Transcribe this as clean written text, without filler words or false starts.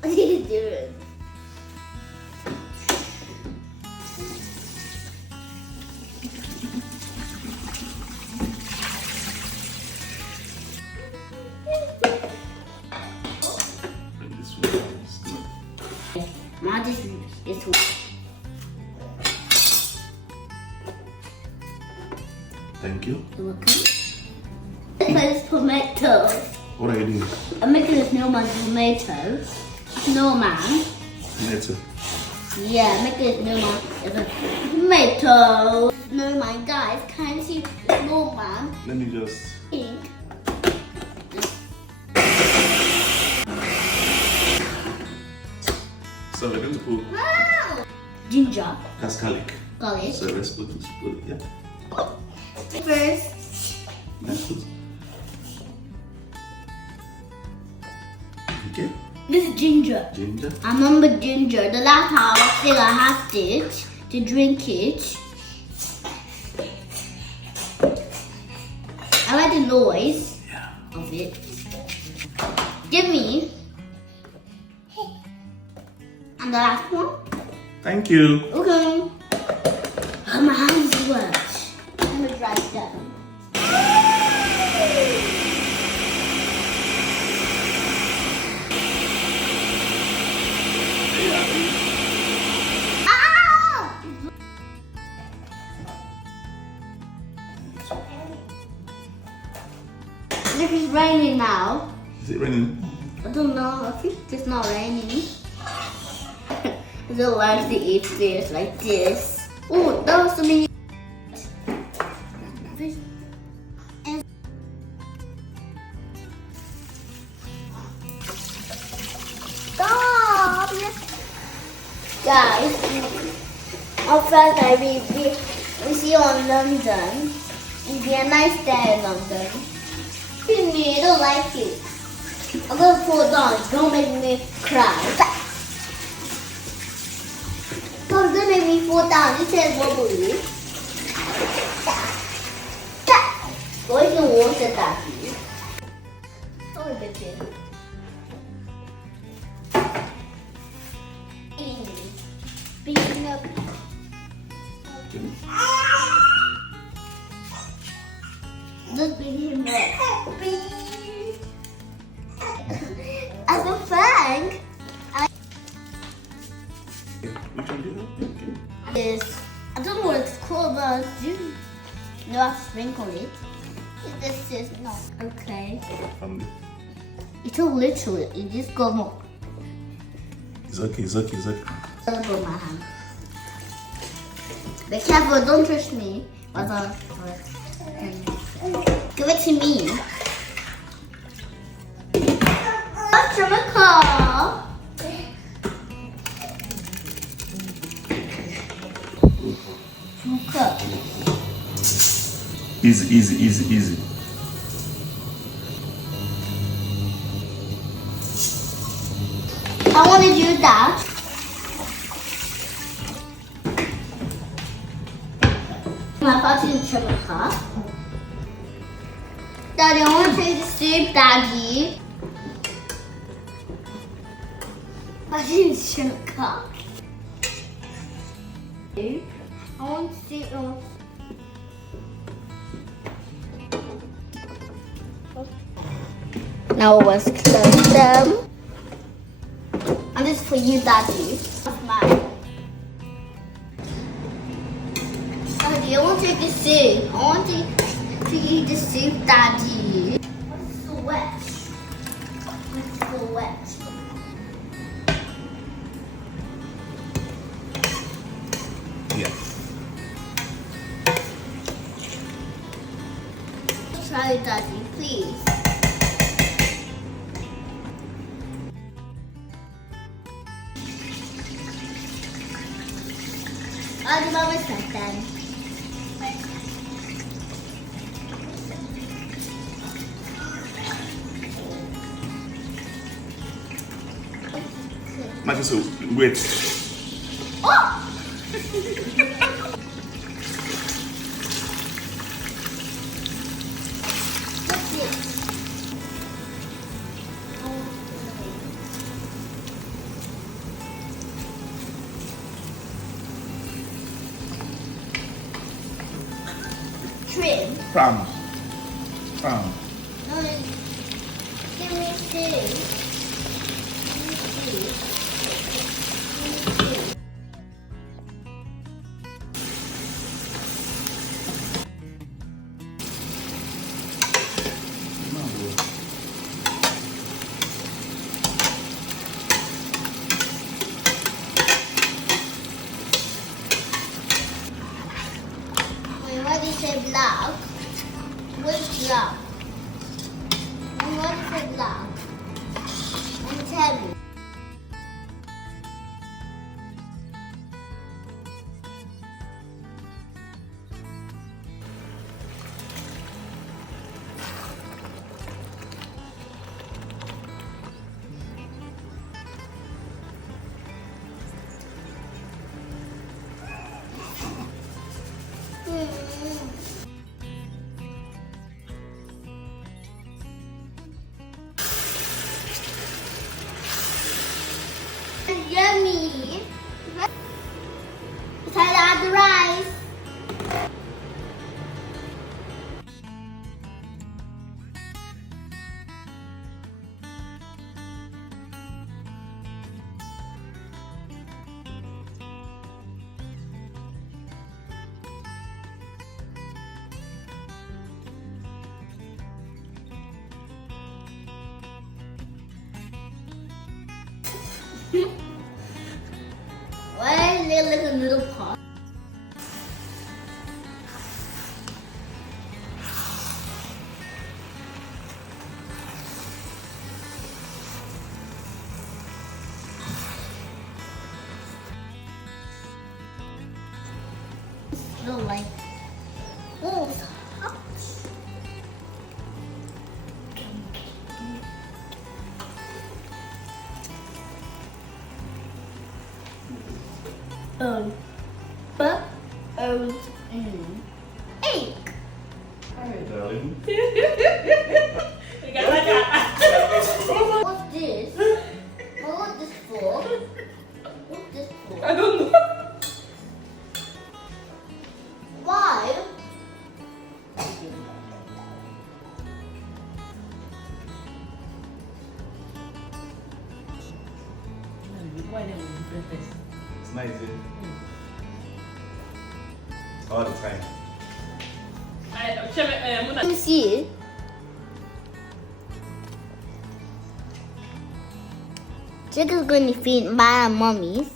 What are you doing? This one is good. Ma, this one. Thank you. You're welcome. This is tomatoes. What are you doing? I'm making a snowman tomatoes. Snowman. Tomato. Yeah, I'm making a snowman. It's a tomato. Snowman, guys. Can you see the snowman? Let me just. Pink. So we're going to put Wow. Ginger. that's garlic. Garlic. So let's put this. Put it. Yeah. First. Let's put. Okay. This is ginger. Ginger. I remember ginger. The last time I think I had it to drink it. I like the noise Yeah. of it. Give me. And the last one. Thank you. Okay. Oh, my hands wet. I'm gonna dry it down. Ah! This is raining now. Is it raining? I don't know. I think it's not raining. I don't like to eat this like this. Oh, that was something. Stop! Guys, our first time we see you on London. It'll be a nice day in London. Me, I don't like it. I'm gonna fall down. Don't make me cry. Don't make me fall down. This is wobbly. Go in the water, Daddy. Sorry, baby. Beating up. Just beat him up. As a prank. We can do that. This, I don't know what it's called, but no, I sprinkle it. This is not okay. Family. It's a little. It just goes more It's okay. It's okay. It's okay. over my hand. Be careful, don't touch me. Give it to me. What's from a car? Cook. Easy, easy, easy, easy. I want to do that. My party in Jamaica. Daddy, I want to take the soup, Daddy. Party in Jamaica. I want to see those. Now let's close them. And this is for you, Daddy. That's mine. Daddy, I want to take the soup. I want to eat the soup, Daddy. It's so wet. It's so wet. Yeah. Try it, Daddy, please. I'll do my best then. Imagine so. Wait. Oh! What's this? Palm. Palm. No, give me see. Let me see. Let me see. Wait, what did you say black? What's black? And what is it black? And tell me. Yummy! Salad rice! Why is there like a little pot? I don't like. Oh, it's hot. But egg. Hi, darling. What's this? What's this for? What's this for? I don't know. Why? It's nice, eh? All the time. Let me see. Chicken's going to feed my mommy.